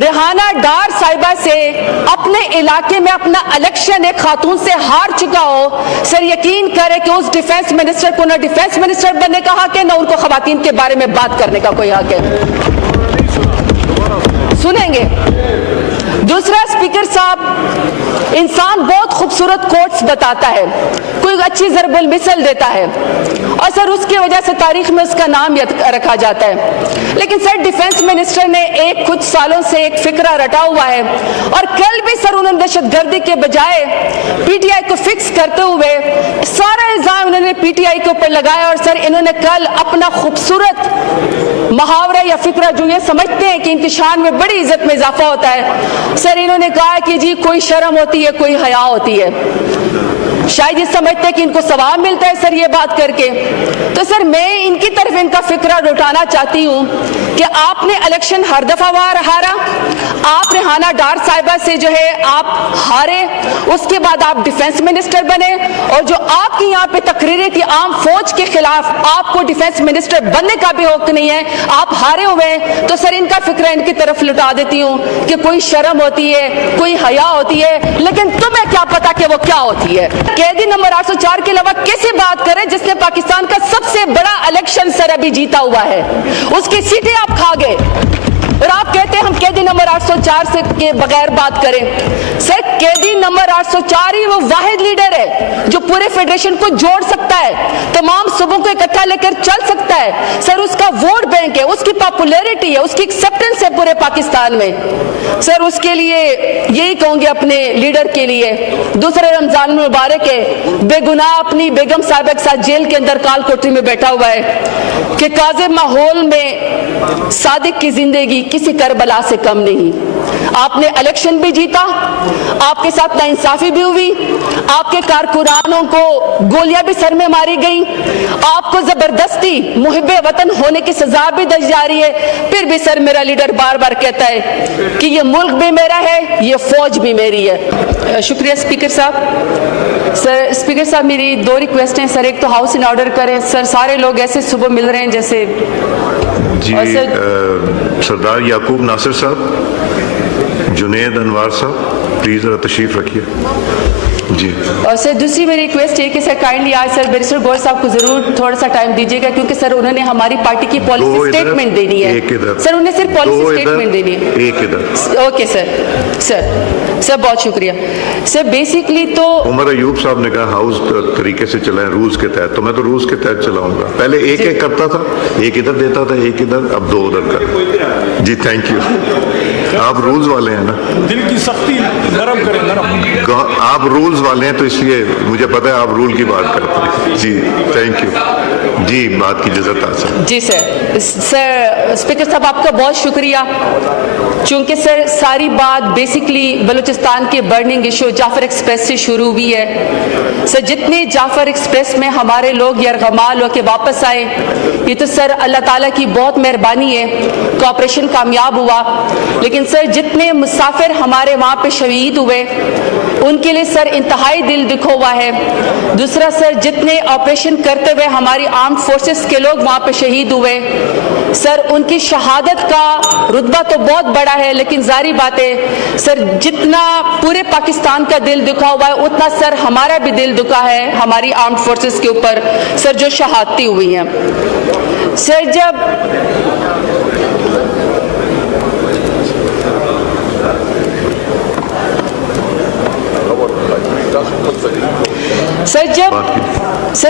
ریحانہ ڈار صاحبہ سے اپنے علاقے میں اپنا الیکشن ایک خاتون سے ہار چکا ہو، سر یقین کرے کہ اس ڈیفنس منسٹر کو نہ ڈیفنس منسٹر بننے کا حق ہے، نہ ان کو خواتین کے بارے میں بات کرنے کا کوئی حق ہے۔ سنیں گے۔ دوسرا، اسپیکر صاحب، انسان بہت خوبصورت کوٹس بتاتا ہے، کوئی اچھی ضرب المثل دیتا ہے، اور سر اس کی وجہ سے تاریخ میں اس کا نام رکھا جاتا ہے، لیکن سر ڈیفنس منسٹر نے کچھ سالوں سے ایک فکرہ رٹا ہوا ہے، اور کل بھی سر انہوں نے دہشت گردی کے بجائے پی ٹی آئی کو فکس کرتے ہوئے سارا الزام انہوں نے پی ٹی آئی کے اوپر لگایا، اور سر انہوں نے کل اپنا خوبصورت محاورہ یا فکرہ جو یہ سمجھتے ہیں کہ ان کی شان میں بڑی عزت میں اضافہ ہوتا ہے، سر انہوں نے کہا کہ جی کوئی شرم ہوتی ہے، کوئی حیا ہوتی ہے، شاید یہ سمجھتے ہیں کہ ان کو ثواب ملتا ہے سر یہ بات کر کے۔ تو سر میں ان کی طرف ان کا فکرہ لوٹانا چاہتی ہوں کہ آپ نے الیکشن ہر دفعہ ہارا، آپ ریحانہ ڈار صاحبہ سے جو ہے آپ ہارے، اس کے بعد آپ ڈیفنس منسٹر بنے، اور جو آپ کی یہاں پہ تقریریں تھی عام فوج کے خلاف، آپ کو ڈیفنس منسٹر بننے کا بھی حق نہیں ہے، آپ ہارے ہوئے ہیں۔ تو سر ان کا فکرہ ان کی طرف لٹا دیتی ہوں کہ کوئی شرم ہوتی ہے، کوئی حیا ہوتی ہے، لیکن تمہیں کیا پتا کہ وہ کیا ہوتی ہے۔ قیدی نمبر 804 کے علاوہ کیسے بات کریں جس نے پاکستان کا سب سے بڑا الیکشن سر ابھی جیتا ہوا ہے، اس کی سیٹیں آپ کھا گئے، اور آپ کہتے ہیں ہم قیدی نمبر 804 سے کے بغیر بات کریں۔ سر قیدی نمبر 804 ہی وہ واحد لیڈر ہے جو پورے فیڈریشن کو جوڑ سکتا ہے، تمام صوبوں کو اکٹھا لے کر چل سکتا ہے، سر اس کا ووٹ بینک ہے، اس کی پاپولیرٹی ہے، اس کی ایکسیپٹنس ہے پورے پاکستان میں۔ سر اس کے لیے یہی کہوں گے اپنے لیڈر کے لیے، دوسرے رمضان المبارک ہے، بے گناہ اپنی بیگم صاحبہ کے ساتھ جیل کے اندر کال کوٹری میں بیٹھا ہوا ہے، کہ کاذب ماحول میں صادق کی زندگی کسی کربلا سے کم نہیں۔ آپ نے الیکشن بھی جیتا، آپ کے ساتھ ناانصافی بھی ہوئی، آپ کے کارکنانوں کو گولیاں بھی سر میں ماری گئیں، آپ کو زبردستی محب وطن ہونے کی سزا بھی دی جا رہی ہے، پھر بھی سر میرا لیڈر بار بار کہتا ہے کہ یہ ملک بھی میرا ہے، یہ فوج بھی میری ہے۔ شکریہ اسپیکر صاحب۔ سر اسپیکر صاحب میری دو ریکویسٹ ہیں سر، ایک تو ہاؤس ان آرڈر کریں، سر سارے لوگ ایسے صبح مل رہے ہیں جیسے جی، سردار یعقوب ناصر صاحب، جنید انوار صاحب، پلیز ذرا تشریف رکھیے جی۔ اور سر دوسری میری ریکویسٹ ہے کہ سر کائنڈلی آج سر بیرسٹر گور صاحب کو ضرور تھوڑا سا ٹائم دیجیے گا، کیونکہ سر انہوں نے ہماری پارٹی کی پالیسی سٹیٹمنٹ دینی ہے، سر انہیں صرف پالیسی سٹیٹمنٹ دینی ہے۔ ایک ادھر اوکے سر بہت شکریہ۔ سر بیسکلی تو عمر ایوب صاحب نے کہا ہاؤس طریقے سے چلائیں رولز کے تحت، تو میں تو رولز کے تحت چلاؤں گا، پہلے ایک ایک کرتا تھا، ایک ادھر دیتا تھا، ایک ادھر، اب دو ادھر کر جی۔ تھینک یو، آپ رولز والے ہیں نا، دل کی سختی نرم کریں، نرم۔ آپ رولز والے ہیں تو اس لیے مجھے پتا ہے آپ رول کی بات کرتے ہیں جی۔ تھینک یو جی، بات کی اجازت حاصل جی۔ سر اسپیکر صاحب آپ کا بہت شکریہ، چونکہ سر ساری بات بیسکلی بلوچستان کے برننگ ایشو جعفر ایکسپریس سے شروع ہوئی ہے۔ سر جتنے جعفر ایکسپریس میں ہمارے لوگ یرغمال ہو کے واپس آئے، یہ تو سر اللہ تعالیٰ کی بہت مہربانی ہے کہ آپریشن کامیاب ہوا، لیکن سر جتنے مسافر ہمارے وہاں پہ شہید ہوئے ان کے لیے سر انتہائی دل دکھا ہوا ہے۔ دوسرا سر جتنے آپریشن کرتے ہوئے ہماری آرمڈ فورسز کے لوگ وہاں پہ شہید ہوئے، سر ان کی شہادت کا رتبہ تو بہت بڑا ہے، لیکن ظاہری بات ہے سر جتنا پورے پاکستان کا دل دکھا ہوا ہے اتنا سر ہمارا بھی دل دکھا ہے ہماری آرمڈ فورسز کے اوپر سر جو شہادتیں ہوئی ہیں۔ سر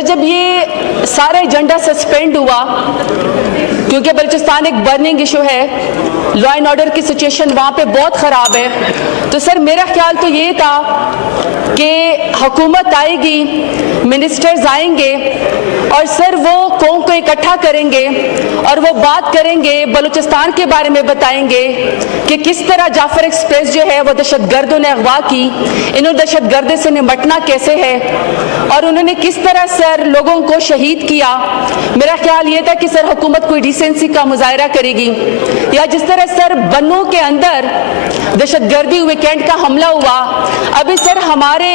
جب یہ سارا ایجنڈا سسپینڈ ہوا، کیونکہ بلوچستان ایک برننگ ایشو ہے، لا اینڈ آرڈر کی سچویشن وہاں پہ بہت خراب ہے، تو سر میرا خیال تو یہ تھا کہ حکومت آئے گی، منسٹرز آئیں گے، اور سر وہ قوم کو اکٹھا کریں گے اور وہ بات کریں گے، بلوچستان کے بارے میں بتائیں گے کہ کس طرح جعفر ایکسپریس جو ہے وہ دہشت گردوں نے اغوا کی، انہوں دہشت گردی سے نمٹنا کیسے ہے، اور انہوں نے کس طرح سر لوگوں کو شہید کیا۔ میرا خیال یہ تھا کہ سر حکومت کوئی ڈیسنسی کا مظاہرہ کرے گی، یا جس طرح سر بنوں کے اندر دہشت گردی ویکینڈ کا حملہ ہوا، ابھی سر ہمارے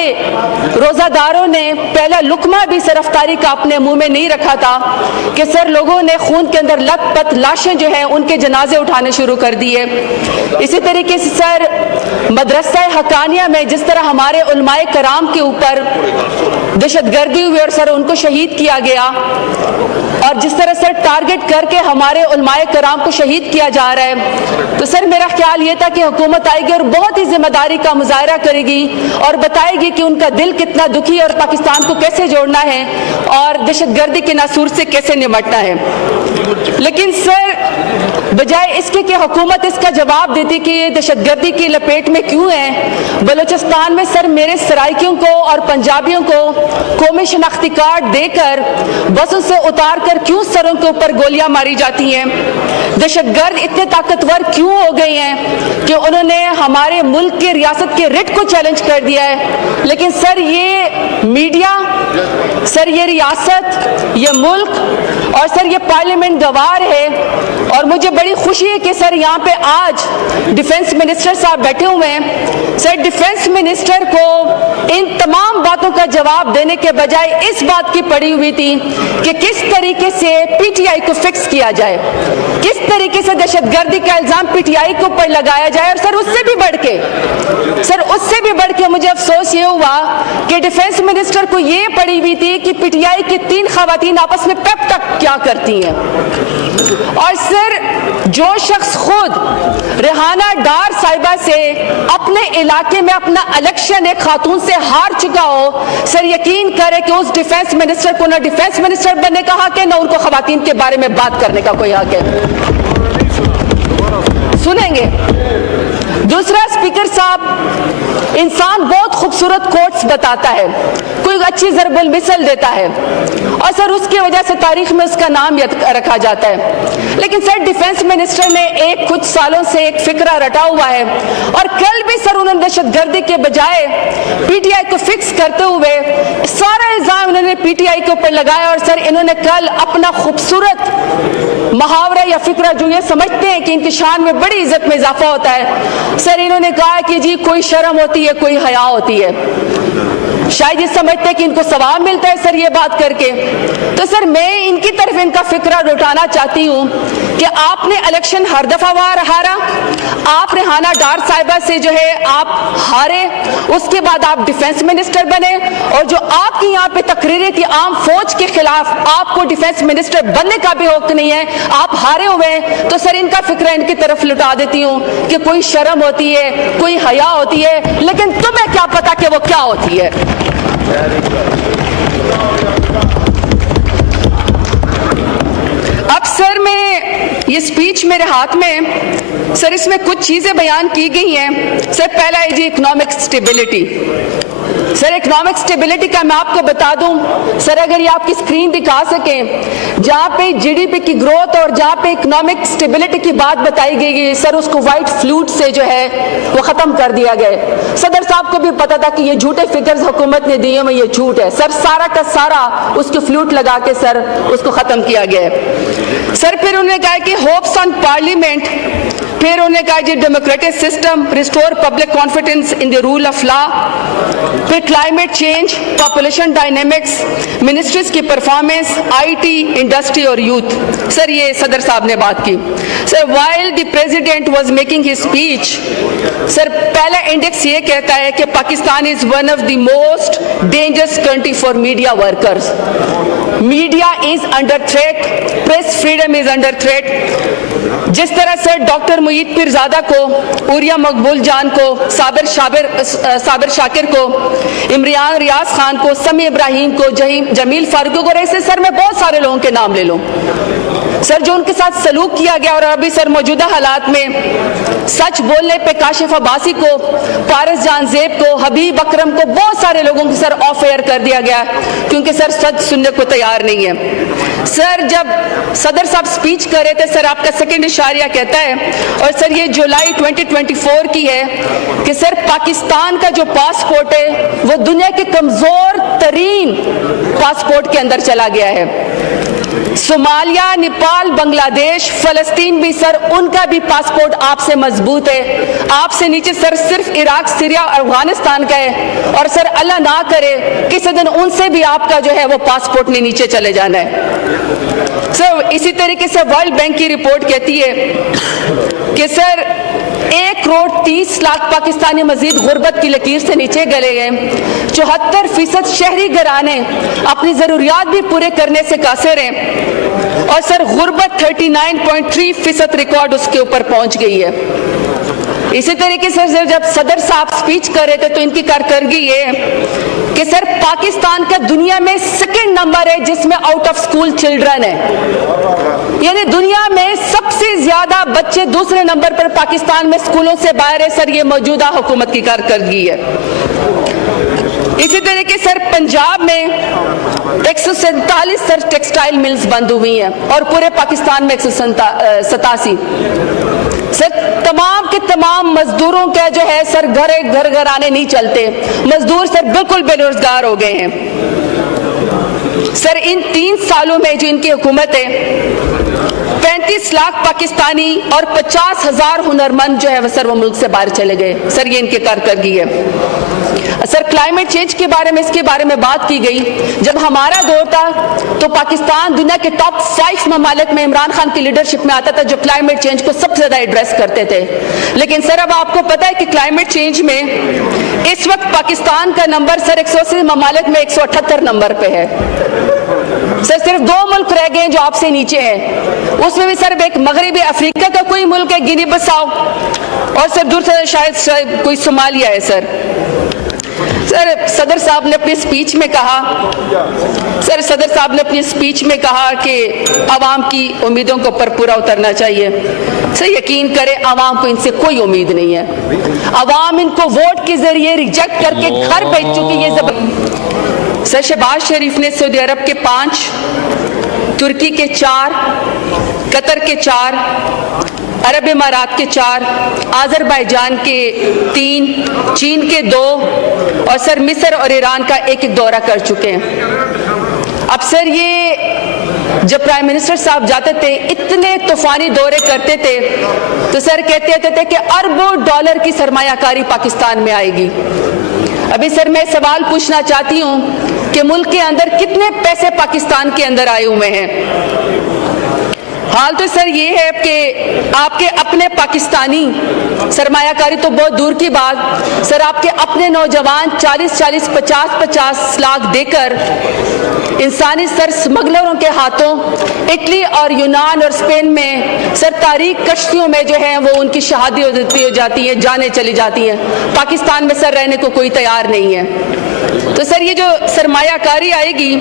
روزہ داروں نے پہلا لقمہ بھی سر افطاری کا اپنے منہ میں में नहीं रखा था कि सर लोगों ने खून के अंदर लथपथ लाशें जो हैं उनके जनाजे उठाने शुरू कर दिए। इसी तरीके से सर मदरसा हकानिया में जिस तरह हमारे उलमाए कराम के ऊपर दहशतगर्दी हुई और सर उनको शहीद किया गया, और जिस तरह सर टारगेट करके हमारे उलमाए कराम को शहीद किया जा रहा है, तो सर मेरा ख्याल ये था कि हुकूमत आएगी और बहुत ही जिम्मेदारी का मुजाहरा करेगी और बताएगी कि उनका दिल कितना दुखी और पाकिस्तान को कैसे जोड़ना है और दहशतगर्दी के नासूर से कैसे निपटना है। लेकिन सर बजाय इसके कि हुकूमत इसका जवाब देती कि ये दहशतगर्दी की लपेट में क्यों है, बलूचिस्तान में सर मेरे सराइकियों को और पंजाबियों को कौमी शनाख्ती कार्ड देकर बसों से उतार कर क्यों सरों के ऊपर गोलियां मारी जाती हैं। दहशतगर्द इतने ताकतवर क्यों हो गए हैं कि उन्होंने हमारे मुल्क के रियासत के रिट को चैलेंज कर दिया है। लेकिन सर ये मीडिया, सर ये रियासत, ये मुल्क और सर ये पार्लियामेंट गवार है। और मुझे बड़ी खुशी है कि सर यहाँ पे आज डिफेंस मिनिस्टर साहब बैठे हुए हैं। सर डिफेंस मिनिस्टर को इन तमाम बातों का जवाब देने के बजाय इस बात की पड़ी हुई थी कि किस तरीके से पीटीआई को फिक्स किया जाए, किस तरीके से दहशतगर्दी का इल्जाम पीटीआई के ऊपर लगाया जाए। और सर उससे भी बढ़ के मुझे अफसोस ये हुआ कि डिफेंस मिनिस्टर को ये पड़ी हुई थी कि पीटीआई की 3 खवातीन आपस में पेप तक क्या करती हैं। और सर जो शख्स खुद रेहाना डार साहिबा से अपने इलाके में अपना इलेक्शन एक खातून से हार चुका हो, सर यकीन करे कि उस डिफेंस मिनिस्टर को ना डिफेंस मिनिस्टर बनने का हक है, ना उनको खवातीन के बारे में बात करने का कोई हक है। सुनेंगे। दूसरा, स्पीकर साहब, इंसान बहुत खूबसूरत कोट्स बताता है, कोई अच्छी ज़रबुल मिसल देता है और सर उसकी वजह से तारीख में उसका नाम रखा जाता है। लेकिन सर डिफेंस मिनिस्टर ने कुछ सालों से एक फिक्रा रटा हुआ है और कल भी सर उन्होंने दहशतगर्दी के बजाय पीटीआई को फिक्स करते हुए सारा इल्जाम उन्होंने पीटीआई के ऊपर लगाया। और सर इन्होंने कल अपना खूबसूरत मुहावरा या फिक्रा जो ये समझते हैं कि इनकी शान में बड़ी इज्जत में इजाफा होता है, सर इन्होंने कहा कि जी कोई शर्म होती है, कोई हया होती है। शायद ये समझते हैं कि इनको सवाब मिलता है सर ये बात करके। तो सर मैं इनकी तरफ इनका फिक्रा लौटाना चाहती हूँ कि आपने इलेक्शन हर दफा हारा, आप रेहाना डार साहिबा से जो है आप हारे, उसके बाद आप डिफेंस मिनिस्टर बने और जो आपकी यहाँ पे तकरीरें थी आम फौज के खिलाफ, आपको डिफेंस मिनिस्टर बनने का भी हक नहीं है, आप हारे हुए हैं। तो सर इनका फिक्रा इनकी तरफ लुटा देती हूँ कि कोई शर्म होती है, कोई हया होती है, लेकिन तुम्हें क्या पता कि वो क्या होती है। अब सर मैं ये स्पीच मेरे हाथ में, सर इसमें कुछ चीजें बयान की गई हैं। सर पहला है जी economic stability. Sir economic stability का मैं आपको बता दूं, सर अगर ये आपकी स्क्रीन दिखा सकें, जहां पे जीडीपी की ग्रोथ और जहां पे इकोनॉमिक स्टेबिलिटी की बात बताई गई है, सर उसको व्हाइट फ्लूट से जो है वो खत्म कर दिया गया। सदर साहब को भी पता था कि ये झूठे फिगर्स हुकूमत ने दिए में ये झूठ है, सर सारा का सारा उसको फ्लूट लगा के सर उसको खत्म किया गया है। सर फिर उन्होंने कहा कि होप्स ऑन पार्लियामेंट, फिर उन्होंने कहा जी democratic system, restore public confidence in the rule of law, फिर climate change, population dynamics, ministries की परफॉर्मेंस, आईटी, इंडस्ट्री और यूथ। सर ये सदर साहब ने बात की। Sir while the president was making his speech, sir पहला इंडेक्स ये कहता है कि Pakistan is one of the most dangerous country for media workers. Media is under threat, press freedom is under threat. जिस तरह सर डॉक्टर मुईद पीरजादा को, urea मकबूल जान को, साबिर शाकिर को, इमरान रियाज खान को, समी इब्राहिम को, जमील फारूकी को, ऐसे सर मैं बहुत सारे लोगों के नाम ले लूं सर जो उनके साथ सलूक किया गया। और अभी सर मौजूदा हालात में सच बोलने पे काशिफ अब्बासी को, पारस जान ज़ेब को, हबीब अकरम को, बहुत सारे लोगों को सर ऑफ एयर कर दिया गया क्योंकि सर सच सुनने को तैयार नहीं है। सर जब सदर साहब स्पीच कर रहे थे, सर आपका सेकंड इशारिया कहता है, और सर ये जुलाई 2024 की है कि सर पाकिस्तान का जो पासपोर्ट है वो दुनिया के कमजोर तरीन पासपोर्ट के अंदर चला गया है। सोमालिया, नेपाल, बांग्लादेश, फलस्तीन भी सर, उनका भी पासपोर्ट आपसे मजबूत है। आपसे नीचे सर सिर्फ इराक, सीरिया और अफगानिस्तान का है। और सर अल्लाह ना करे किसी दिन उनसे भी आपका जो है वो पासपोर्ट ने नीचे चले जाना है। सर इसी तरीके से वर्ल्ड बैंक की रिपोर्ट कहती है कि सर 1,30,00,000 पाकिस्तानी मजीद गुर्बत की लकीर से नीचे गले गए। 74% शहरी घराने अपनी जरूरियात भी पूरे करने से कासिर हैं। और सर गुर्बत 39.3% रिकॉर्ड उसके ऊपर पहुंच गई है। इसी तरीके से जब सदर साहब स्पीच कर रहे थे तो इनकी कारकर्दगी ये कि सर पाकिस्तान का दुनिया में सेकंड नंबर है जिसमें आउट ऑफ स्कूल चिल्ड्रन है, यानी दुनिया में सबसे ज्यादा बच्चे दूसरे नंबर पर पाकिस्तान में स्कूलों से बाहर है। सर ये मौजूदा हुकूमत की कारकर्दगी है। इसी तरीके सर पंजाब में 147 सर टेक्सटाइल मिल्स बंद हुई हैं और पूरे पाकिस्तान में 187। सर तमाम के तमाम मजदूरों का जो है सर घर आने नहीं चलते, मजदूर सर बिल्कुल बेरोजगार हो गए हैं। सर इन 3 सालों में जो इनकी हुकूमत है 35 लाख पाकिस्तानी और 50,000 हुनरमंद जो है वो सर वो मुल्क से बाहर चले गए। सर ये इनकी कारकर्दगी है। सर क्लाइमेट चेंज के बारे में, इसके बारे में बात की गई। जब हमारा दौर था तो पाकिस्तान दुनिया के टॉप 5 ममालिक में इमरान खान की लीडरशिप में आता था जो क्लाइमेट चेंज को सबसे ज्यादा एड्रेस करते थे। लेकिन सर अब आपको पता है कि क्लाइमेट चेंज में इस वक्त पाकिस्तान का नंबर सर 180 ममालिक में 178 नंबर पे है। सर सिर्फ 2 मुल्क रह गए जो आपसे नीचे हैं, उसमें भी सर एक मगरबी अफ्रीका का कोई मुल्क है, गिनी बसाओ, और सर दूर से शायद कोई सोमालिया है। सर सदर साहब ने अपनी स्पीच में कहा कि आवाम की उम्मीदों को पर पूरा उतरना चाहिए। सर यकीन करें आवाम को इनसे कोई उम्मीद नहीं है। आवाम इनको वोट के जरिए रिजेक्ट करके घर भेज चुकी है। सर शहबाज शरीफ ने सऊदी अरब के 5, तुर्की के 4, कतर के 4, अरब इमारात के 4, आज़रबाईजान के 3, चीन के 2 और सर मिस्र और ईरान का 1 दौरा कर चुके हैं। अब सर ये जब प्राइम मिनिस्टर साहब जाते थे इतने तूफानी दौरे करते थे तो सर कहते थे कि अरबों डॉलर की सरमायाकारी पाकिस्तान में आएगी। अभी सर मैं सवाल पूछना चाहती हूँ कि मुल्क के अंदर कितने पैसे पाकिस्तान के अंदर आए हुए हैं। हाल तो सर ये है कि आपके अपने पाकिस्तानी सरमायाकारी तो बहुत दूर की बात, सर आपके अपने नौजवान 40-40, 50-50 लाख देकर इंसानी सर स्मगलरों के हाथों इटली और यूनान और स्पेन में सर तारीख कश्तियों में जो है वो उनकी शहादत हो जाती है, जाने चली जाती हैं। पाकिस्तान में सर रहने को कोई तैयार नहीं है। तो सर ये जो सरमायाकारी आएगी,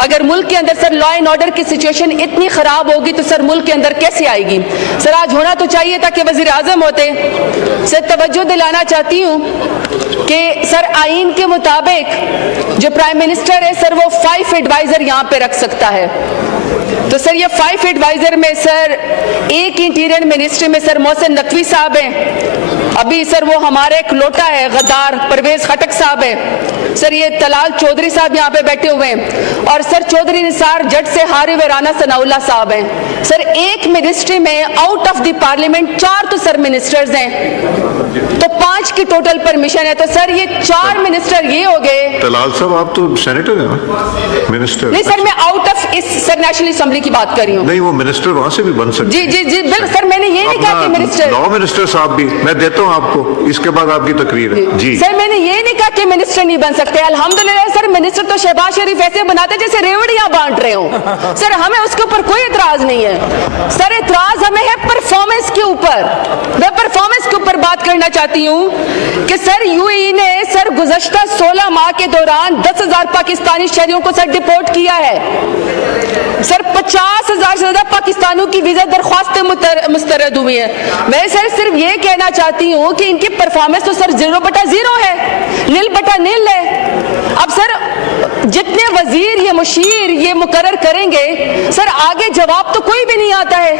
अगर मुल्क के अंदर सर लॉ एंड ऑर्डर की सिचुएशन इतनी खराब होगी तो सर मुल्क के अंदर कैसे आएगी। सर आज होना तो चाहिए था कि वजीर आजम होते। सर तवज्जो दिलाना चाहती हूँ कि सर आईन के मुताबिक जो प्राइम मिनिस्टर है सर वो 5 एडवाइजर यहाँ पे रख सकता है। तो सर ये 5 एडवाइजर में सर एक इंटीरियर मिनिस्ट्री में सर मोहसिन नकवी साहब हैं, अभी सर वो हमारे एक लोटा है गद्दार परवेज खटक साहब है, सर ये तलाल चौधरी साहब यहाँ पे बैठे हुए हैं, और सर चौधरी निसार जट से हारिब राना सनाउल्ला साहब हैं। सर एक मिनिस्ट्री में आउट ऑफ द पार्लियामेंट 4 तो सर मिनिस्टर्स हैं, तो 5 की टोटल परमिशन है। तो सर ये 4 मिनिस्टर ये हो गए। तलाल साहब आप तो सेनेटर हैं ना, मिनिस्टर? नहीं सर मैं आउट ऑफ इस सर नेशनल असेंबली की बात कर रही हूँ। नहीं वो मिनिस्टर वहां से भी बन सकते हैं। जी बिल्कुल सर, मैंने ये नहीं कहा कि मिनिस्टर, लॉ मिनिस्टर साहब भी मैं देता हूँ आपको, इसके बाद आपकी तकरीर है। जी सर मैंने ये नहीं कहा कि मिनिस्टर नहीं बन सकते। अल्हम्दुलिल्लाह सर मिनिस्टर तो शहबाज शरीफ ऐसे बनाते जैसे रेवड़ियां बांट रहे हो। सर हमें उसके ऊपर कोई एतराज नहीं है। सर एतराज हमें है परफॉर्मेंस के ऊपर। मैं परफॉर्मेंस के ऊपर बात करना चाहती हूँ कि सर यूएई ने सर गुज़श्ता 16 माह के दौरान 10,000 पाकिस्तानी शहरियों को सर डिपोर्ट किया है। सर 50,000 से ज्यादा पाकिस्तानियों की वीजा दरख्वास्तें मुस्तरद हुई हैं। मैं सर सिर्फ ये कहना चाहती हूँ कि इनकी परफॉर्मेंस तो सर 0/0 है, 0/0 है। अब सर जितने वजीर ये मुशीर ये मुकर्रर करेंगे सर आगे जवाब तो कोई भी नहीं आता है,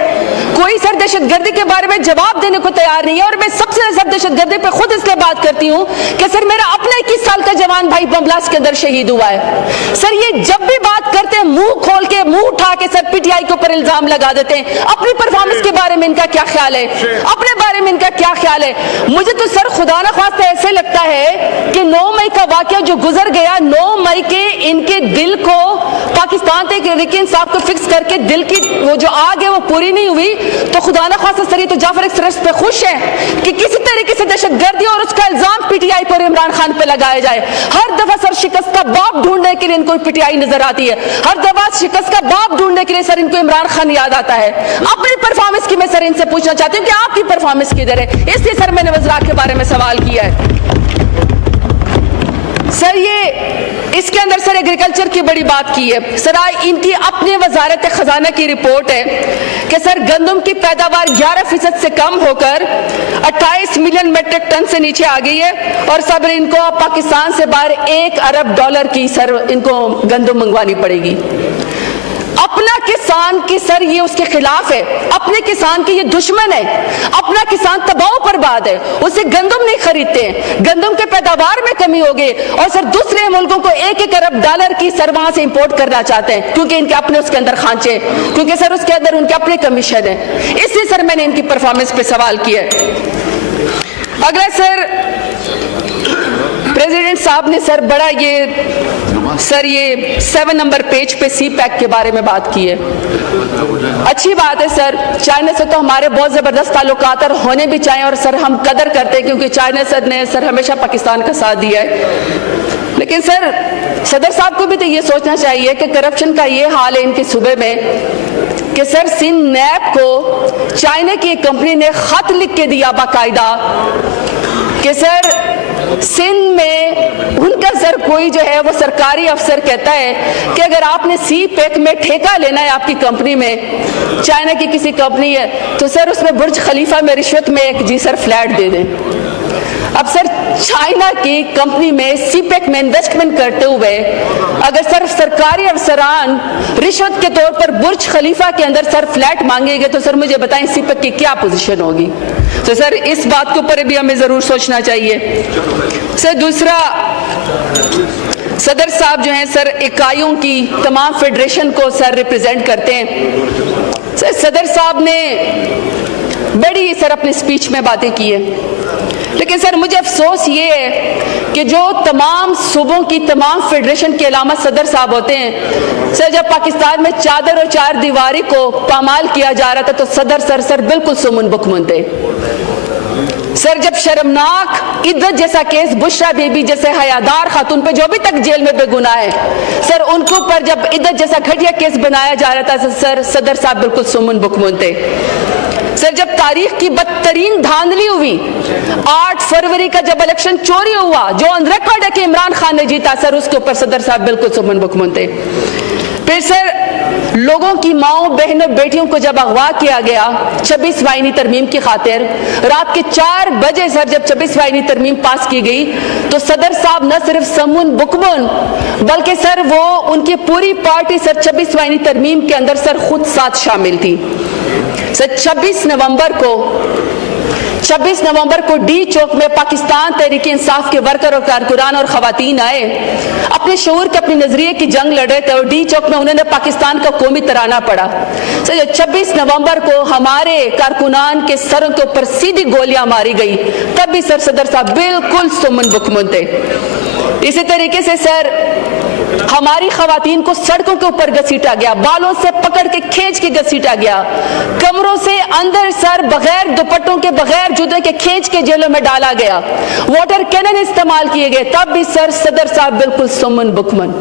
कोई सर दहशतगर्दी के बारे में जवाब देने को तैयार नहीं है। और मैं सबसे ज्यादा दहशतगर्दी पे खुद इसलिए बात करती हूँ कि सर मेरा अपना 21 साल का जवान भाई बम ब्लास्ट के अंदर शहीद हुआ है। सर ये जब भी बात करते हैं मुंह खोल के मुंह उठा के सर पीटीआई के ऊपर इल्जाम लगा देते हैं। अपनी परफॉर्मेंस के बारे में इनका क्या ख्याल है, अपने बारे में इनका क्या ख्याल है? मुझे तो सर खुदा ना खास्ता ऐसे लगता है कि 9 मई का वाकया जो गुजर गया, 9 मई के इनके दिल को पाकिस्तान तहरीक इंसाफ को फिक्स करके दिल की वो जो आग है वो पूरी नहीं हुई। तो खुदा ना खास्ता सर ये तो जाफर एक्सप्रेस पे खुश है कि किसी तरीके से दहशतगर्दी और उसका इल्जाम पीटीआई पर इमरान खान पे लगाया जाए। हर दफा सर शिकस्त का बाप ढूंढने के लिए इनको पीटीआई नजर आती है, हर दफा शिकस्त का बाप ढूंढने के लिए सर इनको इमरान खान याद आता है। अपनी परफॉर्मेंस की मैं सर इनसे पूछना चाहती हूँ कि आपकी परफॉर्मेंस किधर है? इसलिए सर मैंने वज़रात के बारे में सवाल किया है। सर ये इसके अंदर सर एग्रीकल्चर की बड़ी बात की है। सर इनकी अपनी वजारत खजाना की रिपोर्ट है कि सर गंदम की पैदावार 11% से कम होकर 28 मिलियन मेट्रिक टन से नीचे आ गई है और सब इनको पाकिस्तान से बाहर $1 अरब की सर इनको गंदम मंगवानी पड़ेगी। अपना किसान की सर ये उसके खिलाफ है, अपने किसान की ये दुश्मन है, अपना किसान तबाह बर्बाद है, उसे गंदम नहीं खरीदते हैं, गंदम के पैदावार में कमी हो गई और सर दूसरे मुल्कों को $1 अरब की सर वहां से इंपोर्ट करना चाहते हैं क्योंकि इनके अपने उसके अंदर खांचे, क्योंकि सर उसके अंदर उनके अपने कमीशन है। इसलिए सर मैंने इनकी परफॉर्मेंस पे सवाल किया है। अगला सर प्रेसिडेंट साहब ने सर बड़ा ये 7 नंबर पेज पे सी पैक के बारे में बात की है। अच्छी बात है सर, चाइना से तो हमारे बहुत जबरदस्त ताल्लुकात और होने भी चाहिए और सर हम कदर करते हैं क्योंकि चाइना सर ने सर हमेशा पाकिस्तान का साथ दिया है। लेकिन सर सदर साहब को भी तो ये सोचना चाहिए कि करप्शन का ये हाल है इनके सूबे में कि सर सिंध नैब को चाइना की एक कंपनी ने खत लिख के दिया बाकायदा कि सर सिंध में उनका सर कोई जो है वो सरकारी अफसर कहता है कि अगर आपने सी पैक में ठेका लेना है आपकी कंपनी में, चाइना की किसी कंपनी है तो सर उसमें बुर्ज खलीफा में रिश्वत में एक जी सर फ्लैट दे दें। अब सर चाइना की कंपनी में सीपेक में इन्वेस्टमेंट करते हुए अगर सर सरकारी अफसरान रिश्वत के तौर पर बुर्ज खलीफा के अंदर सर फ्लैट मांगेंगे तो सर मुझे बताएं सीपेक की क्या पोजीशन होगी। तो सर इस बात के ऊपर भी हमें जरूर सोचना चाहिए। सर दूसरा, सदर साहब जो हैं सर इकाइयों की तमाम फेडरेशन को सर रिप्रेजेंट करते हैं। सर सदर साहब ने बड़ी सर अपनी स्पीच में बातें की है, लेकिन सर मुझे अफसोस ये है कि जो तमाम सूबों की तमाम फेडरेशन के अलावा सदर साहब होते हैं, सर जब पाकिस्तान में चादर और चार दीवारी को पामाल किया जा रहा था तो सदर सर बिल्कुल सुमन बुकमन थे। सर जब शर्मनाक इद्दत जैसा केस बुशरा बीबी जैसे हयादार खातून पे जो अभी तक जेल में बेगुनाह है, सर उनके ऊपर जब इद्दत जैसा घटिया केस बनाया जा रहा था सर सदर साहब बिल्कुल सुमन बुकमन थे। सर जब तारीख की बदतरीन धांधली हुई 8 फरवरी का जब इलेक्शन चोरी हुआ जो ऑन रिकॉर्ड है कि इमरान खान ने जीता, सर उसके ऊपर सदर साहब बिल्कुल सुमन बुकमन थे। फिर सर लोगों की माओ बहनों बेटियों को जब अगवा किया गया 26 आईनी तरमीम की खातिर, रात के 4 बजे सर जब 26 आईनी तरमीम पास की गई तो सदर साहब न सिर्फ समून बुकमन बल्कि सर वो उनकी पूरी पार्टी सर 26 आईनी तरमीम के अंदर सर खुद साथ शामिल थी। सर 26 नवंबर को डी चौक में पाकिस्तान तहरीक इंसाफ के वर्कर और कारकुनान और खवातीन आए, अपने शऊर के अपने नजरिए की जंग लड़ रहे थे और डी चौक में उन्होंने पाकिस्तान का कौमी तराना पढ़ा। सर 26 नवंबर को हमारे कारकुनान के सरों के ऊपर सीधी गोलियां मारी गई, तब भी सर सदर साहब बिल्कुल सुमन बुकमन थे। इसी तरीके से सर हमारी खवातीन को सड़कों के ऊपर घसीटा गया, बालों से पकड़ के खींच के घसीटा गया, कमरों से अंदर सर बगैर दुपट्टों के बगैर जूते के खींच के जेलों में डाला गया, वाटर कैनन इस्तेमाल किए गए, तब भी सर सदर साहब बिल्कुल सुमन बुकमन।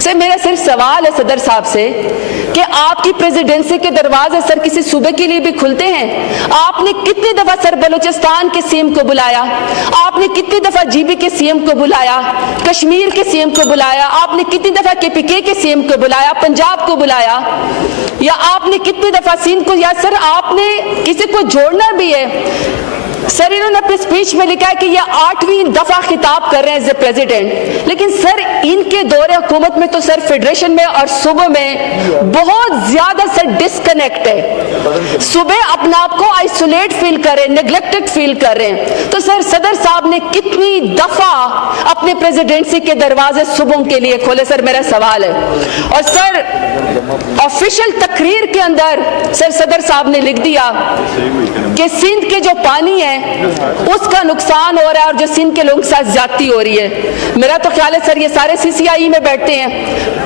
सर मेरा सिर्फ सवाल है सदर साहब से कि आपकी प्रेसिडेंसी के दरवाजे सर किसी सूबे के लिए भी खुलते हैं? आपने कितनी दफा सर बलूचिस्तान के सीएम को बुलाया, आपने कितनी दफा जीबी के सीएम को बुलाया, कश्मीर के सीएम को बुलाया, आपने कितनी दफा केपीके के सीएम को बुलाया, पंजाब को बुलाया, या आपने कितनी दफा सिंध को, या सर आपने किसी को जोड़ना भी है सर इन्होंने अपनी स्पीच में लिखा है कि ये 8वीं दफा खिताब कर रहे हैं एज ए प्रेसिडेंट, लेकिन सर इनके दौरे हुकूमत में तो सर फेडरेशन में और सुबह में बहुत ज्यादा सर डिस्कनेक्ट है। सुबह अपने आप को आइसोलेट फील कर रहे हैं, नेग्लेक्टेड फील कर रहे हैं। तो सर सदर साहब ने कितनी दफा अपने प्रेसिडेंसी के दरवाजे सुबह के लिए खोले, सर मेरा सवाल है। और सर ऑफिशियल तकरीर के अंदर सर सदर साहब ने लिख दिया कि सिंध के जो पानी है उसका नुकसान हो रहा है और जो सिंध के लोगों के साथ ज्यादती हो रही है। मेरा तो ख्याल है सर ये सारे CCI में बैठते हैं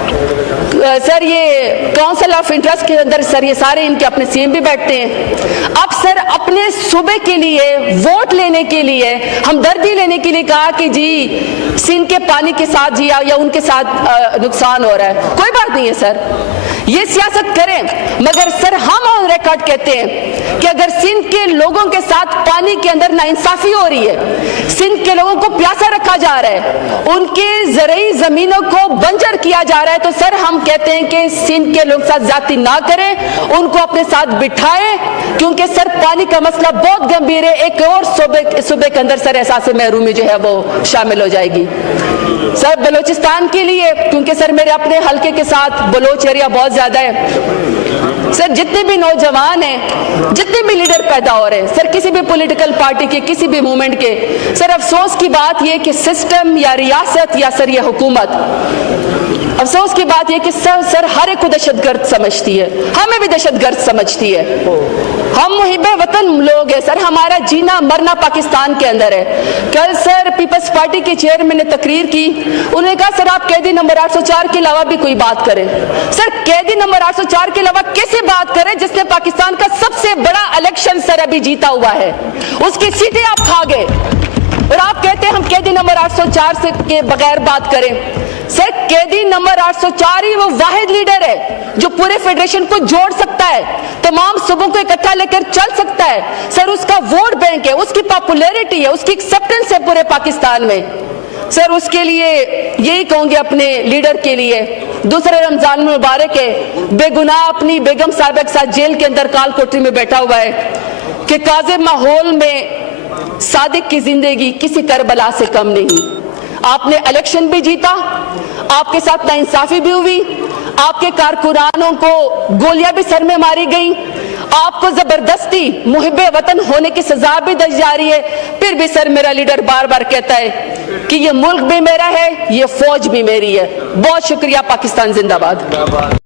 सर, ये काउंसिल ऑफ इंटरेस्ट के अंदर सर ये सारे इनके अपने CM भी बैठते हैं। अब सर अपने सूबे के लिए वोट लेने के लिए हमदर्दी लेने के लिए कहा कि जी सिंध के पानी के साथ जी या उनके साथ नुकसान हो रहा है। कोई बात नहीं है सर, ये सियासत करें, मगर सर हम ऑन रिकॉर्ड कहते हैं कि अगर सिंध के लोगों के साथ पानी के अंदर नाइंसाफी हो रही है, सिंध के लोगों को प्यासा रखा जा रहा है, उनके ज़रई जमीनों को बंजर किया जा रहा है, तो सर हम कहते हैं कि सिंध के लोग साथ ज्यादती ना करें, उनको अपने साथ बिठाएं, क्योंकि सर पानी का मसला बहुत गंभीर है। एक और सूबे के अंदर सर एहसास महरूमी जो है वो शामिल हो जाएगी। सर बलूचिस्तान के लिए, क्योंकि सर मेरे अपने हल्के के साथ बलोच एरिया बहुत ज्यादा है, सर जितने भी नौजवान हैं, जितने भी लीडर पैदा हो रहे हैं सर किसी भी पॉलिटिकल पार्टी के, किसी भी मूवमेंट के, सर अफसोस की बात यह कि सिस्टम या रियासत या सर ये हुकूमत, अफसोस की बात यह कि सर हर एक को दहशतगर्द समझती है, हमें भी दहशतगर्द समझती है। हम मुहिब्बे वतन लोग हैं सर, हमारा जीना मरना पाकिस्तान के अंदर है। कल सर पीपल्स पार्टी के चेयरमैन ने तकरीर की, उन्होंने कहा सर आप कैदी नंबर 804 के अलावा भी कोई बात करें। सर कैदी नंबर 804 के अलावा कैसे बात करें जिसने पाकिस्तान का सबसे बड़ा इलेक्शन सर अभी जीता हुआ है, उसकी सीटें आप खा गए और आप कहते हैं हम कैदी नंबर 804 से के बगैर बात करें। सर कैदी नंबर 804 ही वो वाहिद लीडर है जो पूरे फेडरेशन को जोड़ सकता है, तमाम सूबों को इकट्ठा लेकर चल सकता है। सर उसका वोट बैंक है, उसकी पॉपुलैरिटी है, उसकी एक्सेप्टेंस है पूरे पाकिस्तान में। सर उसके लिए यही कहूंगे अपने लीडर के लिए, दूसरे रमजान मुबारक है, बेगुनाह अपनी बेगम साहिबा के साथ जेल के अंदर काल कोठरी में बैठा हुआ है कि काज़िब माहौल में सादिक की जिंदगी किसी करबला से कम नहीं। आपने इलेक्शन भी जीता, आपके साथ नाइंसाफी भी हुई, आपके कारकुनानों को गोलियां भी सर में मारी गई, आपको जबरदस्ती मुहिब्बे वतन होने की सजा भी दी जा रही है। फिर भी सर मेरा लीडर बार बार कहता है कि ये मुल्क भी मेरा है, ये फौज भी मेरी है। बहुत शुक्रिया, पाकिस्तान जिंदाबाद।